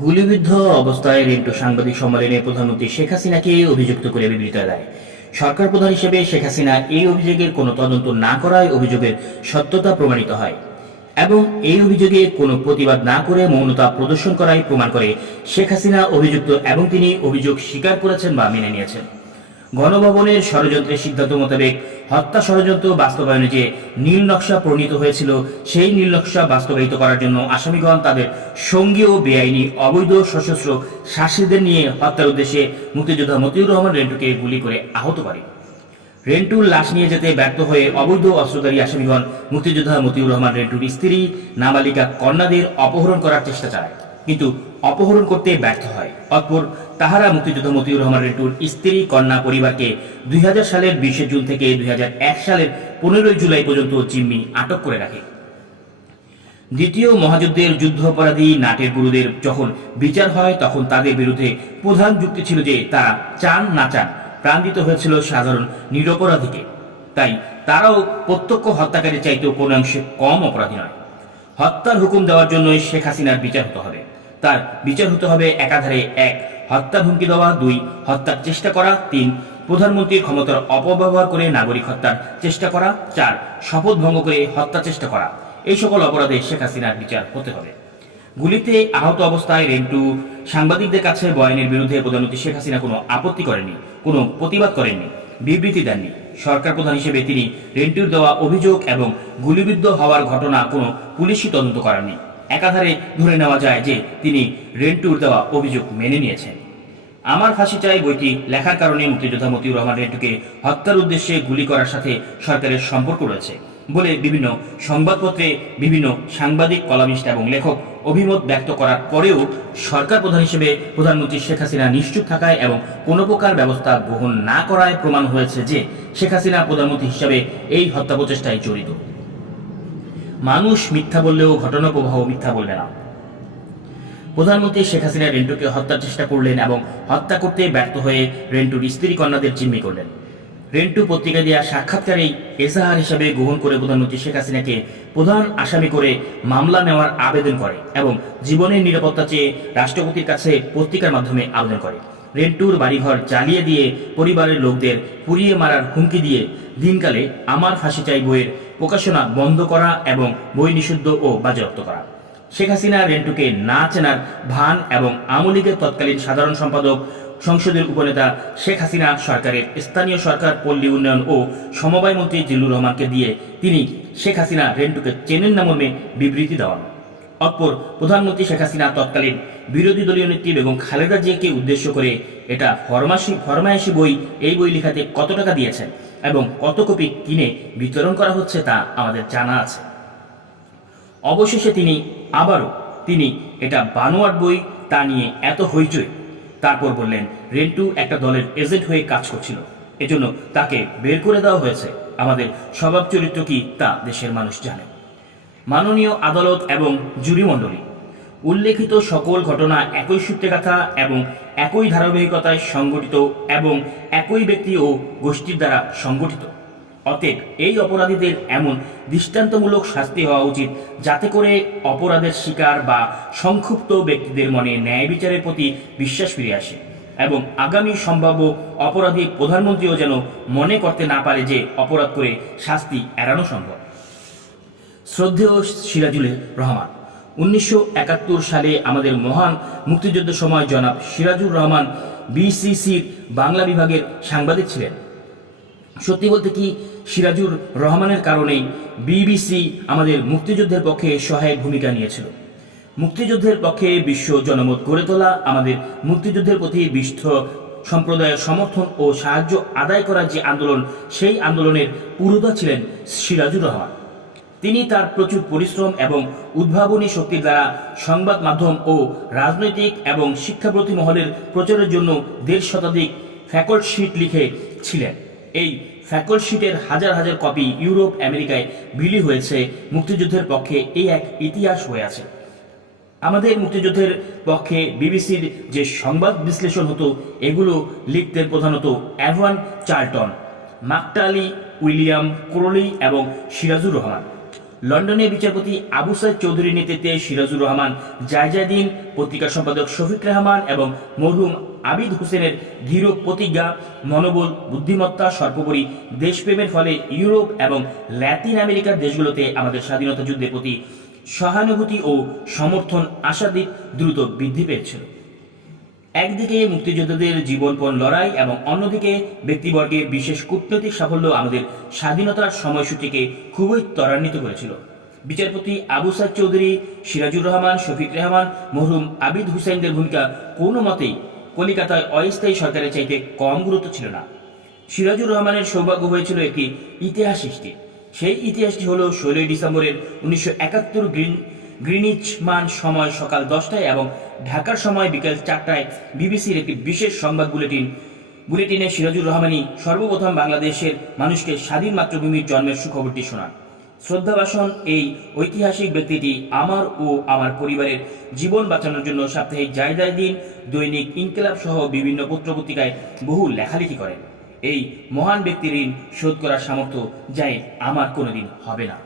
গুলিবিদ্ধ অবস্থায় রিন্টু সাংবাদিক সম্মেলনে প্রধানমন্ত্রী শেখ হাসিনাকে অভিযুক্ত করে বিবৃতি দেয়। সরকার প্রধান হিসেবে শেখ হাসিনা এই অভিযোগের কোনো তদন্ত না করায় অভিযোগের সত্যতা প্রমাণিত হয় এবং এই অভিযোগে কোনো প্রতিবাদ না করে মৌনতা প্রদর্শন করায় প্রমাণ করে শেখ হাসিনা অভিযুক্ত এবং তিনি অভিযোগ স্বীকার করেছেন বা মেনে নিয়েছেন। গণভবনের ষড়যন্ত্রের সিদ্ধান্ত মোতাবেক হত্যা ষড়যন্ত্র বাস্তবায়নে যে নীল নকশা প্রণীত হয়েছিল সেই নীল নকশা বাস্তবায়িত করার জন্য আসামিগণ তাদের সঙ্গী ও বেআইনি অবৈধ সশস্ত্র শাসিকদের নিয়ে হত্যার উদ্দেশ্যে মুক্তিযোদ্ধা মতিউর রহমান রেন্টুকে গুলি করে আহত করে। রেন্টুর লাশ নিয়ে যেতে ব্যর্থ হয়ে অবৈধ অস্ত্রধারী আসামিগণ মুক্তিযোদ্ধা মতিউর রহমান রেন্টুর স্ত্রী নাবালিকা কন্যাদের অপহরণ করার চেষ্টা চালায়, কিন্তু অপহরণ করতে ব্যর্থ হয়। অতঃপর তাহারা মুক্তিযোদ্ধা মতিউর রহমান রেন্টুর স্ত্রী কন্যা পরিবারকে 2000 সালের 20 জুন থেকে 2001 সালের 15 জুলাই পর্যন্ত জিম্মি আটক করে রাখে। দ্বিতীয় মহাযুদ্ধের যুদ্ধাপরাধী নাটের গুরুদের যখন বিচার হয় তখন তাদের বিরুদ্ধে প্রধান যুক্তি ছিল যে তারা চান না চান প্রাণ দিতে হয়েছিল সাধারণ নিরপরাধীকে, তাই তারাও প্রত্যক্ষ হত্যাকারীর চাইতেও কোনো অংশে কম অপরাধী নয়। হত্যার হুকুম দেওয়ার জন্য শেখ হাসিনার বিচার হতে হবে। তার বিচার হতে হবে একাধারে 1. হত্যার হুমকি দেওয়া, 2. হত্যার চেষ্টা করা, 3. প্রধানমন্ত্রীর ক্ষমতার অপব্যবহার করে নাগরিক হত্যার চেষ্টা করা, 4. শপথ ভঙ্গ করে হত্যা চেষ্টা করা। এই সকল অপরাধে শেখ হাসিনার বিচার হতে হবে। গুলিতে আহত অবস্থায় রেন্টু সাংবাদিকদের কাছে বয়ানের বিরুদ্ধে প্রধানমন্ত্রী শেখ হাসিনা কোনো আপত্তি করেননি, কোনো প্রতিবাদ করেননি, বিবৃতি দেননি। সরকার প্রধান হিসেবে তিনি রেন্টুর দেওয়া অভিযোগ এবং গুলিবিদ্ধ হওয়ার ঘটনা কোনো পুলিশি তদন্ত করেননি। একাধারে ধরে নেওয়া যায় যে তিনি রেন্টুর দেওয়া অভিযোগ মেনে নিয়েছেন। আমার ফাঁসি চাই বইটি লেখার কারণে মুক্তিযোদ্ধা মতিউর রহমান রেন্টুকে হত্যার উদ্দেশ্যে গুলি করার সাথে সরকারের সম্পর্ক রয়েছে বলে বিভিন্ন সংবাদপত্রে বিভিন্ন সাংবাদিক, কলামিস্ট এবং লেখক অভিমত ব্যক্ত করার পরেও সরকার প্রধান হিসেবে প্রধানমন্ত্রী শেখ হাসিনা নিশ্চুপ থাকায় এবং কোনো প্রকার ব্যবস্থা গ্রহণ না করায় প্রমাণ হয়েছে যে শেখ হাসিনা প্রধানমন্ত্রী হিসাবে এই হত্যা প্রচেষ্টায় জড়িত। মানুষ মিথ্যা বললেও ঘটনা প্রবাহ মিথ্যা বলবে না। প্রধানমন্ত্রী শেখ হাসিনা রেন্টুকে হত্যার চেষ্টা করলেন এবং হত্যা করতে ব্যর্থ হয়ে রেন্টুর স্ত্রী কন্যাদের জিম্মি করলেন। রেন্টু পত্রিকা দেওয়া সাক্ষাৎকারেই এজাহার হিসাবে গ্রহণ করে প্রধানমন্ত্রী শেখ হাসিনাকে প্রধান আসামি করে মামলা নেওয়ার আবেদন করে এবং জীবনের নিরাপত্তা চেয়ে রাষ্ট্রপতির কাছে পত্রিকার মাধ্যমে আবেদন করে। রেন্টুর বাড়িঘর জ্বালিয়ে দিয়ে পরিবারের লোকদের পুড়িয়ে মারার হুমকি দিয়ে দিনকালে আমার ফাঁসি চাই বইয়ের প্রকাশনা বন্ধ করা এবং বই নিষিদ্ধ ও বাজেয়াপ্ত করা। শেখ হাসিনা রেন্টুকে না চেনার ভান এবং আওয়ামী লীগের তৎকালীন সাধারণ সম্পাদক সংসদের উপনেতা শেখ হাসিনা সরকারের স্থানীয় সরকার, পল্লী উন্নয়ন ও সমবায় মন্ত্রী জিল্লুর রহমানকে দিয়ে তিনি শেখ হাসিনা রেন্টুকে চেনেন না মর্মে বিবৃতি দেওয়ান। অতঃপর প্রধানমন্ত্রী শেখ হাসিনা তৎকালীন বিরোধী দলীয় নেত্রী বেগম খালেদা জিয়াকে উদ্দেশ্য করে এটা ফরমায়েশি বই, এই বই লেখাতে কত টাকা দিয়েছেন এবং কত কপি কিনে বিতরণ করা হচ্ছে তা আমাদের জানা আছে। অবশেষে তিনি এটা বানোয়াট বই, তা নিয়ে এত হইচই। তারপর বললেন রেন্টু একটা দলের এজেন্ট হয়ে কাজ করছিল, এজন্য তাকে বের করে দেওয়া হয়েছে। আমাদের স্বভাব চরিত্র কি তা দেশের মানুষ জানে। মাননীয় আদালত এবং জুরি মণ্ডলী, উল্লেখিত সকল ঘটনা একই সূত্রে গাথা এবং একই ধারাবাহিকতায় সংগঠিত এবং একই ব্যক্তি ও গোষ্ঠীর দ্বারা সংগঠিত। অতএব এই অপরাধীদের এমন দৃষ্টান্তমূলক শাস্তি হওয়া উচিত যাতে করে অপরাধের শিকার বা সংক্ষুব্ধ ব্যক্তিদের মনে ন্যায় বিচারের প্রতি বিশ্বাস ফিরে আসে এবং আগামী সম্ভাব্য অপরাধী প্রধানমন্ত্রীও যেন মনে করতে না পারে যে অপরাধ করে শাস্তি এড়ানো সম্ভব। শ্রদ্ধেয় সিরাজুল রহমান, 1971 সালে আমাদের মহান মুক্তিযুদ্ধের সময় জনাব সিরাজুর রহমান বিসিসির বাংলা বিভাগের সাংবাদিক ছিলেন। সত্যি বলতে কি, সিরাজুর রহমানের কারণেই বিবিসি আমাদের মুক্তিযুদ্ধের পক্ষে সহায়ক ভূমিকা নিয়েছিল। মুক্তিযুদ্ধের পক্ষে বিশ্ব জনমত গড়ে তোলা, আমাদের মুক্তিযুদ্ধের প্রতি বিশ্ব সম্প্রদায়ের সমর্থন ও সাহায্য আদায় করার যে আন্দোলন, সেই আন্দোলনের পুরোধা ছিলেন সিরাজুর রহমান। তিনি তার প্রচুর পরিশ্রম এবং উদ্ভাবনী শক্তির দ্বারা সংবাদ মাধ্যম ও রাজনৈতিক এবং শিক্ষাপ্রতি মহলের প্রচারের জন্য 1.5 শতাধিক ফ্যাকল্ট শিট লিখেছিলেন। এই ফ্যাকল্ট শিটের হাজার হাজার কপি ইউরোপ, আমেরিকায় বিলি হয়েছে। মুক্তিযুদ্ধের পক্ষে এই এক ইতিহাস হয়ে আছে। আমাদের মুক্তিযুদ্ধের পক্ষে বিবিসির যে সংবাদ বিশ্লেষণ হতো, এগুলো লিখতেন প্রধানত এভান চার্লটন, মাকটালি, উইলিয়াম ক্রোলি এবং সিরাজুর রহমান। লন্ডনে বিচারপতি আবু সাইদ চৌধুরীর নেতৃত্বে সিরাজুর রহমান, জায়জাদিন, পত্রিকার সম্পাদক শফিক রেহমান এবং মরহুম আবিদ হোসেনের দৃঢ় প্রতিজ্ঞা, মনোবল, বুদ্ধিমত্তা, সর্বোপরি দেশপ্রেমের ফলে ইউরোপ এবং ল্যাতিন আমেরিকার দেশগুলোতে আমাদের স্বাধীনতা যুদ্ধের প্রতি সহানুভূতি ও সমর্থন আশাতীত দ্রুত বৃদ্ধি পেয়েছিল। একদিকে মুক্তিযোদ্ধাদের জীবনপণ লড়াই এবং অন্যদিকে ব্যক্তিবর্গের বিশেষ কূটনৈতিক সাফল্য আমাদের স্বাধীনতার সময়সূচিকে খুবই ত্বরান্বিত করেছিল। বিচারপতি আবু সাইদ চৌধুরী, সিরাজুর রহমান, শফিক রেহমান, মরহুম আবিদ হুসাইনদের ভূমিকা কোনো মতেই কলিকাতায় অস্থায়ী সরকারের চাইতে কম গুরুত্ব ছিল না। সিরাজুর রহমানের সৌভাগ্য হয়েছিল একটি ইতিহাস সৃষ্টি। সেই ইতিহাসটি হলো 16ই ডিসেম্বরের 1971 গ্রিনিচ মান সময় সকাল 10টায় এবং ঢাকার সময় বিকেল 4টায় বিবিসির একটি বিশেষ সংবাদ বুলেটিনে সিরাজুর রহমানই সর্বপ্রথম বাংলাদেশের মানুষকে স্বাধীন মাতৃভূমির জন্মের সুখবরটি শোনান। শ্রদ্ধাভাষণ এই ঐতিহাসিক ব্যক্তিটি আমার ও আমার পরিবারের জীবন বাঁচানোর জন্য সাপ্তাহিক জায়জাদিন, দৈনিক ইনকিলাব সহ বিভিন্ন পত্রপত্রিকায় বহু লেখালেখি করেন। এই মহান ব্যক্তির ঋণ শোধ করার সামর্থ্য যাই আমার কোনোদিন হবে না।